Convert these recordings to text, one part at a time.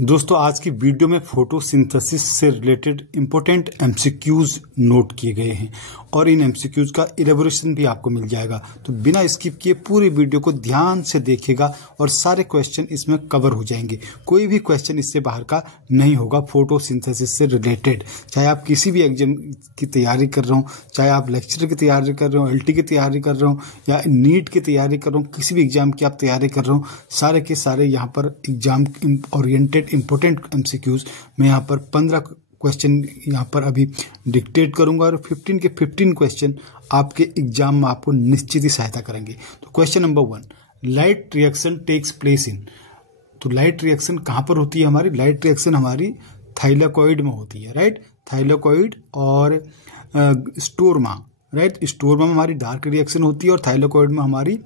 दोस्तों आज की वीडियो में फोटोसिंथेसिस से रिलेटेड इंपॉर्टेंट एमसीक्यूज नोट किए गए हैं और इन एमसीक्यूज का इलेबोरेशन भी आपको मिल जाएगा। तो बिना स्किप किए पूरी वीडियो को ध्यान से देखिएगा और सारे क्वेश्चन इसमें कवर हो जाएंगे। कोई भी क्वेश्चन इससे बाहर का नहीं होगा फोटोसिंथेसिस से रिलेटेड। चाहे आप किसी भी एग्जाम की तैयारी कर रहे हो, चाहे आप लेक्चर की तैयारी कर रहे हो, एलटी की तैयारी कर रहे हो या नीट की तैयारी कर रहे हो, किसी भी एग्जाम की आप तैयारी कर रहे हो, सारे के सारे यहाँ पर एग्जाम ओरिएंटेड इंपॉर्टेंट एमसीक्यूज मैं यहाँ पर 15 क्वेश्चन यहाँ पर अभी डिक्टेट करूंगा और 15 के 15 क्वेश्चन आपके एग्जाम में आपको निश्चित ही सहायता करेंगे। तो question number 1, light reaction takes place in. तो लाइट रिएक्शन कहाँ पर होती है हमारी? लाइट रिएक्शन हमारी थाइलाकॉइड में होती है, राइट। थाइलाकॉइड और स्टोरमा, राइट। स्टोरमा में हमारी डार्क रिएक्शन होती है और थाइलाकॉइड में हमारी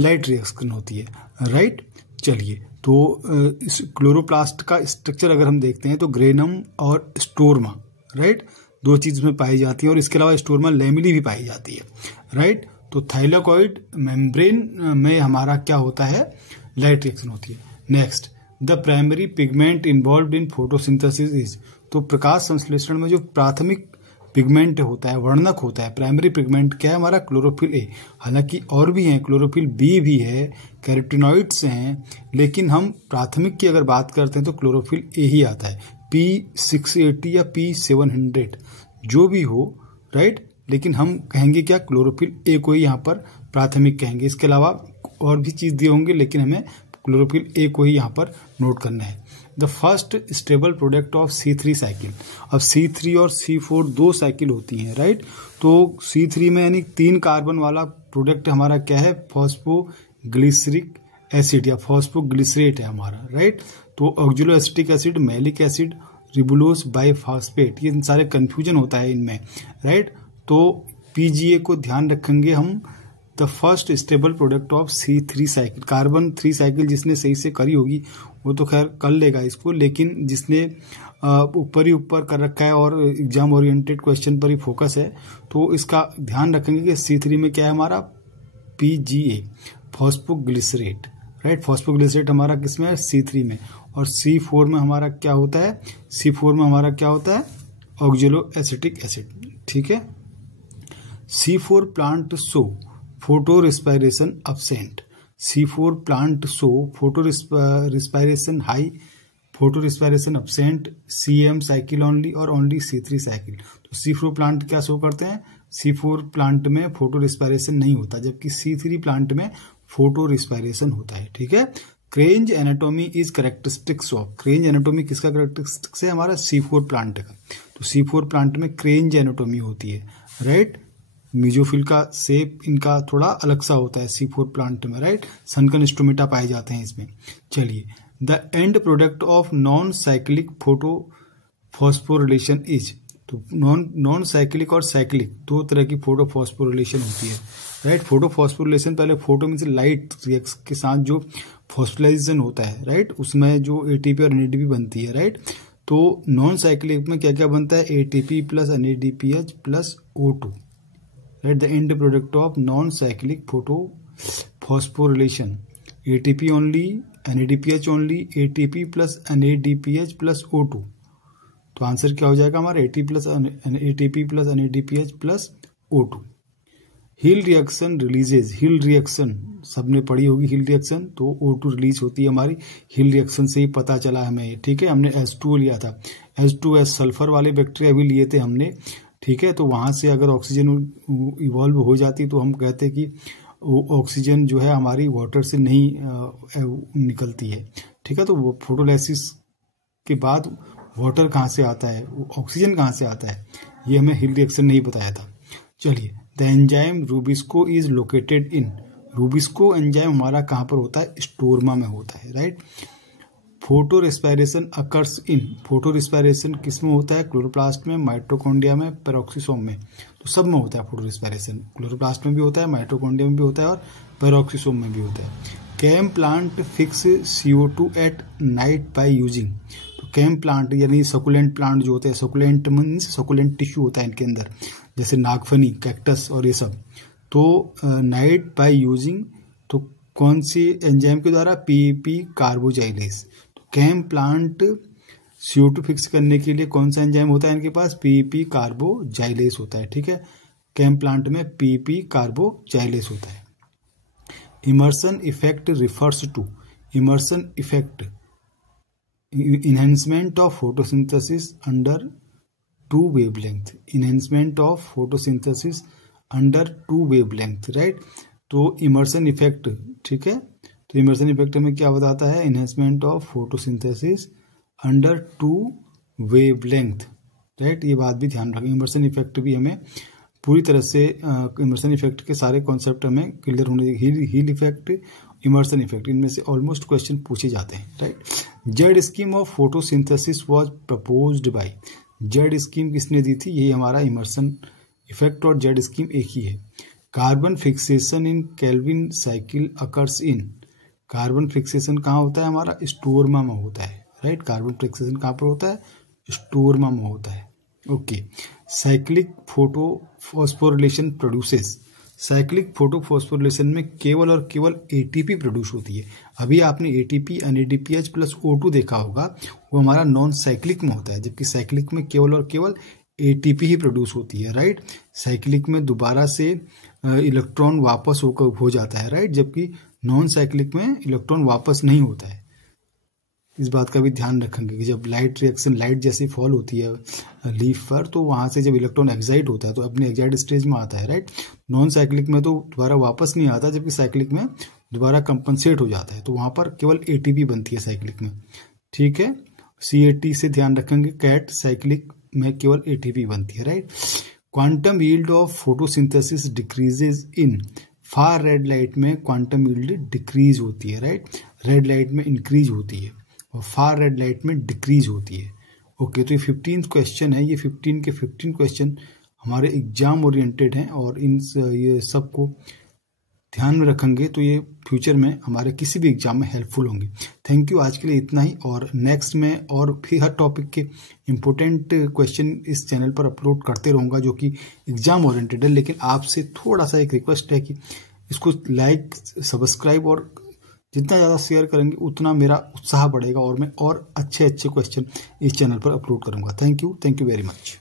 लाइट रिएक्शन होती है, राइट। चलिए, तो इस क्लोरोप्लास्ट का स्ट्रक्चर अगर हम देखते हैं तो ग्रेनम और स्टोरमा, राइट, दो चीज में पाई जाती है और इसके अलावा स्टोरमा लैमेली भी पाई जाती है, राइट। तो थाइलाकॉइड मेम्ब्रेन में हमारा क्या होता है? लाइट रिएक्शन होती है। Next, the primary pigment involved in photosynthesis is. तो प्रकाश संश्लेषण में जो प्राथमिक पिगमेंट होता है, वर्णक होता है, प्राइमरी पिगमेंट क्या है हमारा? Chlorophyll A. हालांकि और भी हैं, क्लोरोफिल बी भी है, कैरोटिनॉइड्स हैं, लेकिन हम प्राथमिक की अगर बात करते हैं तो क्लोरोफिल ए ही आता है। P680 या P700 जो भी हो, राइट, लेकिन हम कहेंगे क्या? क्लोरोफिल ए को ही यहाँ पर प्राथमिक कहेंगे। इसके अलावा और भी चीज दिए होंगे लेकिन हमें क्लोरोफिल ए को ही यहाँ पर नोट करना है। The first stable product of C3 cycle. अब C3 और C4 दो साइकिल होती हैं, राइट। तो C3 में यानी 3 कार्बन वाला प्रोडक्ट हमारा क्या है? फॉस्फोग्लिसरिक एसिड या फॉस्फोग्लिसरेट है हमारा, राइट। तो oxaloacetic acid, malic acid, ribulose bisphosphate, ये सारे कंफ्यूजन होता है इनमें, राइट। तो PGA को ध्यान रखेंगे हम। The first stable product of C3 cycle, carbon 3 cycle जिसने सही से करी होगी वो तो खैर कर लेगा इसको, लेकिन जिसने ऊपर ही ऊपर कर रखा है और एग्जाम ओरिएंटेड क्वेश्चन पर ही फोकस है तो इसका ध्यान रखेंगे कि C3 में क्या है हमारा? PGA, phosphoglycerate, right. फॉस्फोग्लिसरेट हमारा किसमें है? C3 में। और C4 में हमारा क्या होता है? C4 में हमारा क्या होता है? ऑक्जुलो एसिटिक एसिड, ठीक है। C4 plant show photo respiration absent। C4 plant show photo respiration high, photo respiration absent, CM cycle only और ओनली C3 साइकिल। तो C4 प्लांट क्या शो करते हैं? C4 प्लांट में फोटो रिस्पायरेशन नहीं होता, जबकि C3 प्लांट में फोटो रिस्पायरेशन होता है, ठीक है। Kranz anatomy is characteristics of. Kranz anatomy किसका कैरेक्टरिस्टिक्स है? हमारा C4 प्लांट का। तो C4 प्लांट में क्रेंज एनाटोमी होती है, राइट। मीजोफिल का शेप इनका थोड़ा अलग सा होता है C4 प्लांट में, राइट। सनकन स्टोमेटा पाए जाते हैं इसमें। चलिए, the end product of non cyclic photo phosphorylation is. तो नॉन साइक्लिक और साइक्लिक दो तरह की फोटो फॉस्फोरिलेशन होती है, राइट। फोटो फॉस्फोरिलेशन पहले फोटो मीन्स लाइट रिएक्स के साथ जो फॉस्फोराइजेशन होता है, राइट, उसमें जो ATP और NADP बनती है, राइट। तो नॉन साइक्लिक में क्या क्या बनता है? ATP plus NADPH plus O2, right. The end product of non cyclic photo phosphorylation, ATP only, NADPH only, ATP plus NADPH plus O2। तो आंसर क्या हो जाएगा हमारा? ATP plus NADPH plus O2। हिल रिएक्शन रिलीजेज। हिल reaction सबने पढ़ी होगी, हिल reaction, तो O2 release होती है हमारी। हिल रिएक्शन से ही पता चला हमें, ठीक है। हमने H2O लिया था, H2S सल्फर वाले बैक्टीरिया भी लिए थे हमने, ठीक है। तो वहां से अगर ऑक्सीजन इवॉल्व हो जाती तो हम कहते कि ऑक्सीजन जो है हमारी वाटर से नहीं निकलती है, ठीक है। तो वो फोटोलाइसिस के बाद वाटर कहाँ से आता है, ऑक्सीजन कहाँ से आता है, ये हमें हिल रिएक्शन नहीं बताया था। चलिए, the enzyme rubisco is located in. Rubisco enzyme हमारा कहाँ पर होता है? स्टोरमा में होता है, right. Photo respiration occurs in. Photo respiration किस में होता है? क्लोरोप्लास्ट में, माइटोकॉन्ड्रिया में, पेरोक्सिसोम में। तो सब में होता है फोटो रेस्पायरेशन। क्लोरोप्लास्ट में भी होता है, माइटोकॉन्ड्रिया में भी होता है और पेरोक्सिसोम में भी होता है। CAM plant fix CO2 at night by using. तो कैम प्लांट यानी सकुलेंट प्लांट जो होते हैं, सकुलेंट मीन्स सकुलेंट टिश्यू होता है इनके अंदर, जैसे नागफनी, कैक्टस और ये सब। तो नाइट बाय यूजिंग, तो कौन सी एंजाइम के द्वारा? PEP carboxylase. CAM plant CO2 fix करने के लिए कौन सा एंजाइम होता है इनके पास? PP कार्बोजाइलेस होता है, ठीक है। कैम प्लांट में PP कार्बोजाइलेस होता है। Emerson effect refers to, Emerson effect enhancement of photosynthesis under 2 wavelength, enhancement of photosynthesis under 2 wavelength, right. तो इमर्सन इफेक्ट, ठीक है, तो इमर्सन इफेक्ट में क्या बताता है? enhancement of photosynthesis under 2 wavelength, right. ये बात भी ध्यान रखें, इमर्सन इफेक्ट भी हमें पूरी तरह से इमर्सन इफेक्ट के सारे कॉन्सेप्ट हमें क्लियर होने चाहिए। हील इफेक्ट, इमर्सन इफेक्ट, इनमें से ऑलमोस्ट क्वेश्चन पूछे जाते हैं, right. Z scheme of photosynthesis was proposed by, Z scheme किसने दी थी? ये हमारा इमर्सन इफेक्ट और जेड स्कीम एक ही है। Carbon fixation in Calvin cycle occurs in, carbon fixation कहाँ होता है? हमारा स्टोरमा में होता है, राइट। कार्बन फिक्सेशन कहाँ पर होता है? स्टोरमा में होता है, okay. Cyclic photophosphorylation produces, cyclic photophosphorylation में केवल और केवल ATP प्रोड्यूस होती है। अभी आपने ATP NADPH प्लस O2 देखा होगा, वो हमारा नॉन साइक्लिक में होता है, जबकि साइक्लिक में केवल और केवल ATP ही प्रोड्यूस होती है, राइट। साइक्लिक में दोबारा से इलेक्ट्रॉन वापस हो जाता है, राइट, जबकि नॉन साइक्लिक में इलेक्ट्रॉन वापस नहीं होता है। इस बात का भी ध्यान रखेंगे कि जब लाइट रिएक्शन, लाइट जैसी फॉल होती है लीफ पर, तो वहां से जब इलेक्ट्रॉन एक्साइट होता है तो अपने एक्साइट स्टेज में आता है, राइट। नॉन साइक्लिक में तो दोबारा वापस नहीं आता, जबकि साइक्लिक में दोबारा कंपनसेट हो जाता है, तो वहां पर केवल ATP बनती है साइक्लिक में, ठीक है। CAT से ध्यान रखेंगे, कैट साइक्लिक में केवल ATP बनती है, right. Quantum yield of photosynthesis decreases in, far red light में क्वांटम यील्ड डिक्रीज होती है, राइट। रेड लाइट में इंक्रीज होती है और फार रेड लाइट में डिक्रीज होती है, ओके। तो ये 15 क्वेश्चन है, ये 15 के 15 क्वेश्चन हमारे एग्जाम ओरिएंटेड हैं और इन ये सब को ध्यान में रखेंगे तो ये फ्यूचर में हमारे किसी भी एग्जाम में हेल्पफुल होंगे। थैंक यू, आज के लिए इतना ही, और नेक्स्ट में और भी हर टॉपिक के इम्पोर्टेंट क्वेश्चन इस चैनल पर अपलोड करते रहूँगा जो कि एग्जाम ओरिएंटेड है। लेकिन आपसे थोड़ा सा एक रिक्वेस्ट है कि इसको लाइक, सब्सक्राइब और जितना ज़्यादा शेयर करेंगे उतना मेरा उत्साह बढ़ेगा और मैं और अच्छे अच्छे क्वेश्चन इस चैनल पर अपलोड करूँगा। Thank you very much.